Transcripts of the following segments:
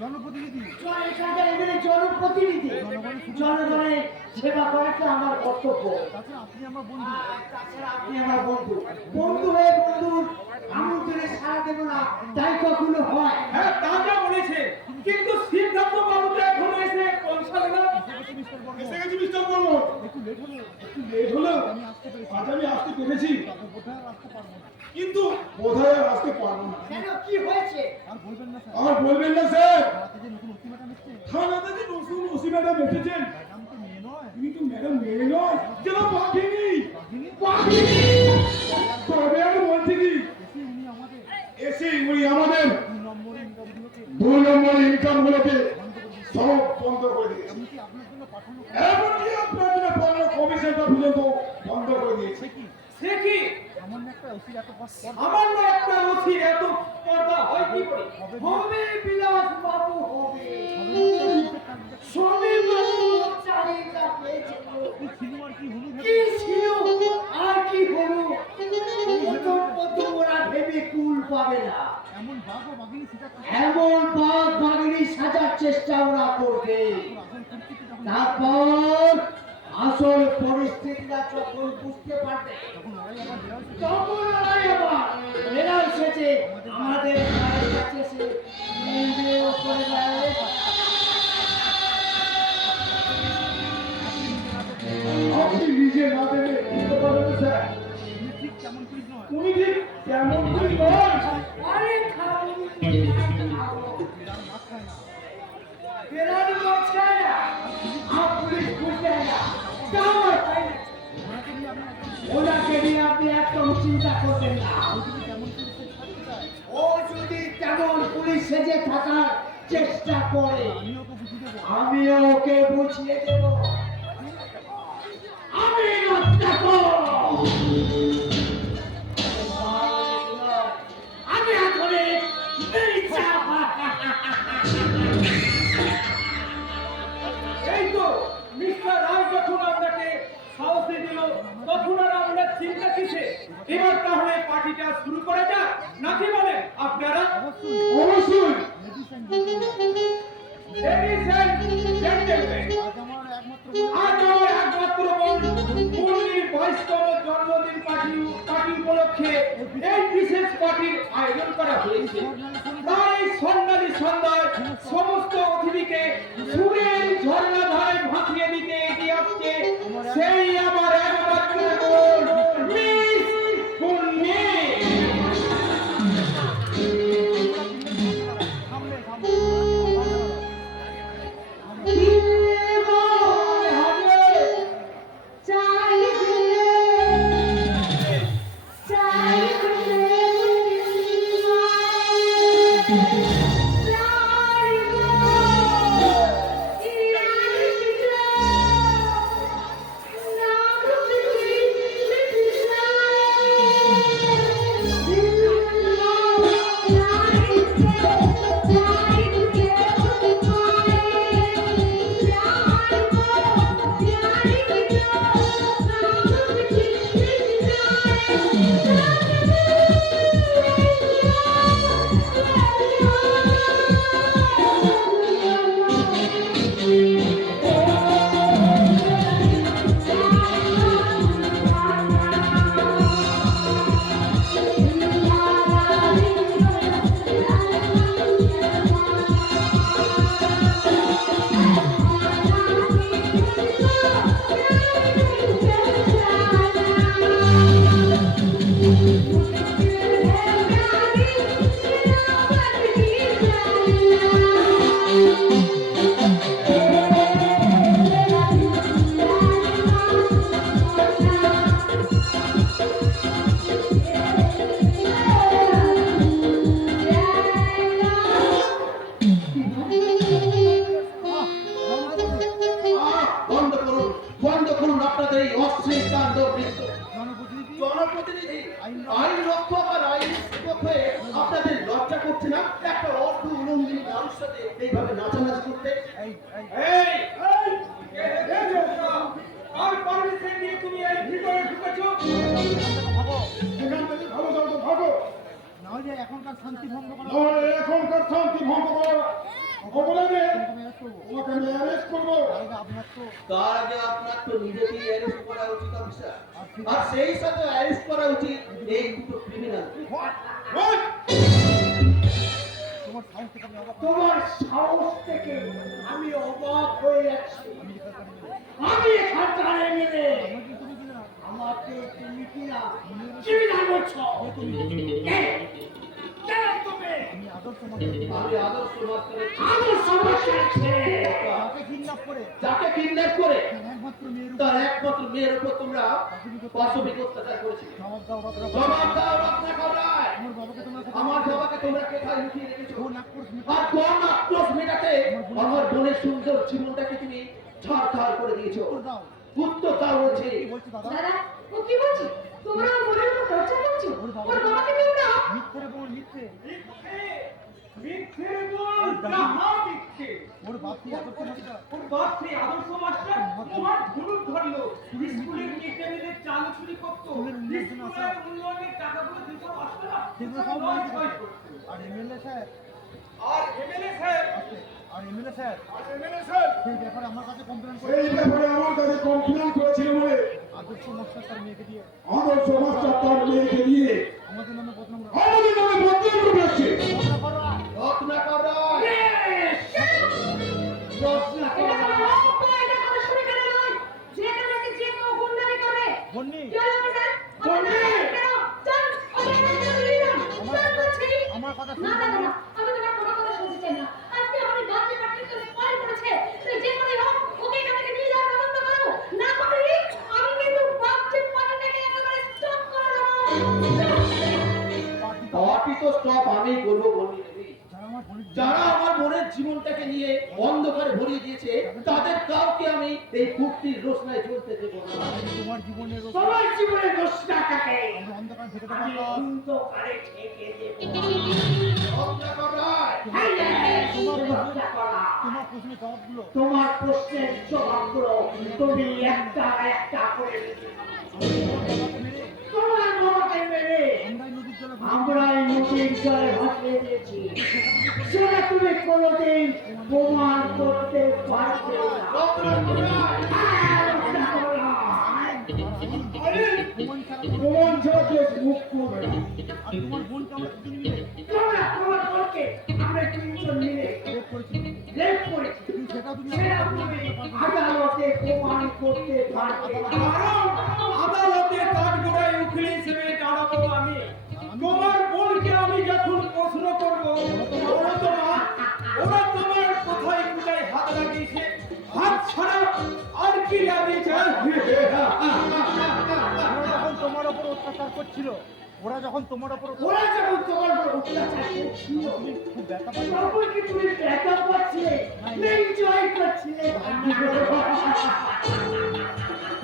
জনপ্রতিনিধি। জনপ্রতিনিধি। জনগণের সেবা করা তো আমার কর্তব্য। আপনি আমার বন্ধু। আপনি আমার বন্ধু। বন্ধু হয়ে বন্ধুর আমন্ত্রণে সারা দেব না দায়িত্বগুলো হয় হ্যাঁ তা যা বলেছে কিন্তু সিদ্ধার্থ বাবু তো এখনও এসে পৌঁছালো না মিস্টার বর্মন এসে গেছি মিস্টার বর্মন একটু লেট হলো একটু লেট হলো আমি আসতে পেরেছি আজ আমি আসতে পেরেছি। কিন্তু বোধহয় আর আসতে পারব না। কেন? কি হয়েছে? আর বলবেন না স্যার। আর বলবেন না স্যার। থানাতে যে নতুন ওসি ম্যাডাম এসেছেন সামান্য একটা ওসির এত সামান্য একটা অথির এত পর্দা হয় কি করে? হবে বিলাস বাবু হবে। সবে মাত্র পেয়েছে সিনেমার কি ছিল আর কি হলো? প্রথম প্রথম ওরা ভেবে কুল পাবে না। এমন বাঘ বাঘিনী সেটা এমন বাঘ বাগিনী সাজার চেষ্টা ওরা করবে। তারপর আসল পরিস্থিতিটা যখন বুঝতে পারবে। তখন ওরাই আবার সেজে আমাদের কাছে এসে মিলবে ওপরে গায়ে আপনি নিজে না দেবে বুঝতে পারবেন না, স্যার। উনি ঠিক কেমন করে নয়। সেজে থাকার চেষ্টা করে। আমিও ওকে বুঝিয়ে দেব। আমি রক্ষাকো উপলক্ষে এই বিশেষ পার্টির আয়োজন করা হয়েছে। তাই সন্ধ্যাদি সন্ধ্যায় সমস্ত অতিথিকে সুরের ঝর্ণাধারে ভাঙিয়ে দিতে এগিয়ে আসছে সেই সাথে এইভাবে নাচানাচি করতে। এই এই। এই এই এই লোকটা, আর পারমিশন নিয়ে তুমি এই ভিতরে ঢুকেছো। এখনকার শান্তি ভঙ্গ করা এখনকার অপরাধে তোমাকে আমি। অ্যারেস্ট করব। তার আগে আপনার তো তার আপনার তো নিজেকেই অ্যারেস্ট করা উচিত অফিসার আর সেই সাথে অ্যারেস্ট করা উচিত এই দুটো ক্রিমিনাল? তোমার সাহস থেকে আমি অবাক হয়ে যাচ্ছি আমি। এখানকার এমএলএ। আমাকে তুমি কি? না চিন্তা করছ যাকে কিডন্যাপ করে। তার একমাত্র মেয়ের উপর। মেয়ের উপর তোমরা পাশবিক অত্যাচার করেছিলে। জবাব দাও দাও আমার বাবাকে তোমরা কোথায় আমার বাবাকে তোমরা কোথায় লুকিয়ে রেখেছো আক্রোশ মেটাতে আমার বোনের সুন্দর জীবনটাকে তুমি ছাড় ছাড় করে দিয়েছ। উত্তর কি বলছো। দাদা ও কি বলছে? তোমরা ওর মনের উপর টর্চার করছ? ওর বাবাকে তোমরা মিথ্যে রে মিথ্যে। মিথ্যে বল কাহা মিথ্যে। ওর বাপ কি আদর্শ মাস্টার ওর বাপ সেই আদর্শ মাস্টার তোমার ধুলুক ধরলো। স্কুলের মিড ডে মিলের চাল চুরি করতো। স্কুলের উন্নয়নের টাকাগুলো দিত আসতো না। আর এমএলএ স্যার আর এমএলএ স্যার। আর এমএলএ স্যার? MLA sir. সেই ব্যাপারে আমার কাছে কমপ্লেন করে এই ব্যাপারে আমার কাছে কমপ্লেন করেছিল বলে আদর্শ মাস্টার তার মেয়েকে দিয়ে। আদর্শ মাস্টার তার মেয়েকে দিয়ে আমাদের নামে বদনাম আমাদের নামে বদনাম করে যারা আমার বোনের বোনের জীবনটাকে নিয়ে অন্ধকারে ভরিয়ে দিয়েছে তাদের কাউকে আমি এই কুর্তির রোশনায় চলতে দেবো তোমার জীবনের তোমার জীবনের অন্ধকার থেকে অন্ধকারে ঠেকে দেব। তোমার প্রশ্নের জবাবগুলো। তুমি একটা একটা করে তোমার বাবাকে মেরে। আমরা এই নদীর জলে ভাসিয়ে দিয়েছি সেটা তুমি কোনোদিন প্রমাণ করতে পারবে। প্রমাণ ছাড়া মুখ করবে তোমার বোনকে আমরা করছিল ওরা যখন তোমার উপর ওরা যখন তোমার উপর খুব ব্যথা পাচ্ছ তখন কি তুমি ব্যাকআপ নেই এনজয় করছিলে?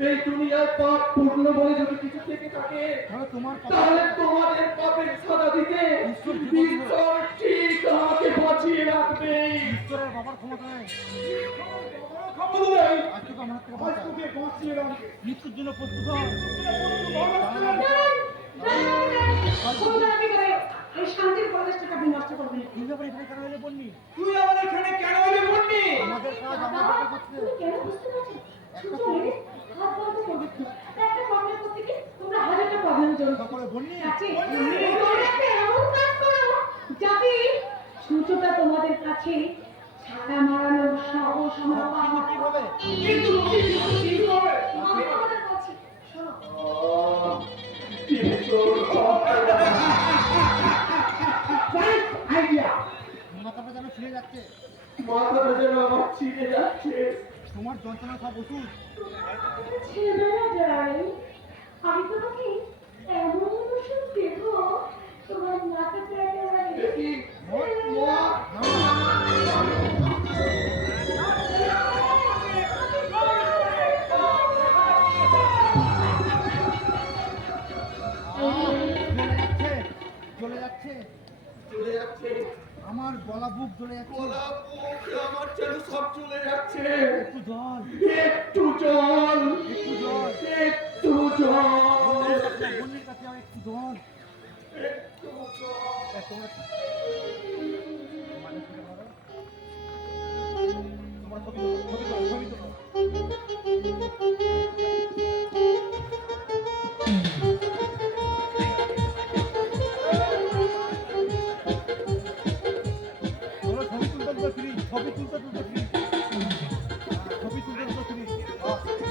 এই দুনিয়ার পাপ পূর্ণ বলে যদি কিছু থেকে থাকে তাহলে তোমাদের পাপের সাজা দিতে ঈশ্বর ঠিক আমাকে বাঁচিয়ে রাখবে। ঈশ্বরের বাবার ক্ষমতা নেই ক্ষমতা নেই আজকে তো আমার হাত থেকে আজ বাঁচা তোকে বাঁচিয়ে রাখবে। মৃত্যুর জন্য প্রস্তুত এই শান্তির পরিবেশটাকে আপনি নষ্ট করবেন তুই আবার এখানে কেন এলে বলনি তুই আবার এখানে কেন এলি বললি? আমাদের কাজ আমাদের করতে কেন বুঝতে পারছ? হাত বন্ধ করবে তো। একটা প্রবলেম করতে গিয়ে তোমরা হাজারটা প্রবলেম জন্য তোমরা একটা এমন কাজ করো যাতে সূচটা তোমাদের কাছে ছাড়া মারানোর সাহস আমার কি হবে? কিন্তু কি কি হবে? তোমাদের কাছে। শোনো। আইডিয়া মাথাটা যেন ছিঁড়ে যাচ্ছে। মাথাটা যেন আমার ছিঁড়ে যাচ্ছে। তোমার যন্ত্রণা সব ওষুধ। ছেলেরা যাই আমি তোমাকে এমন ওষুধ দেব তোমার মাথাটা একেবারে দেখি। আমার গলা বুক ধরে যাচ্ছে। গলা বুক আমার যেন সব চলে যাচ্ছে। একটু জল। একটু জল। একটু জল। একটু জল। একটু জল। একটু জল।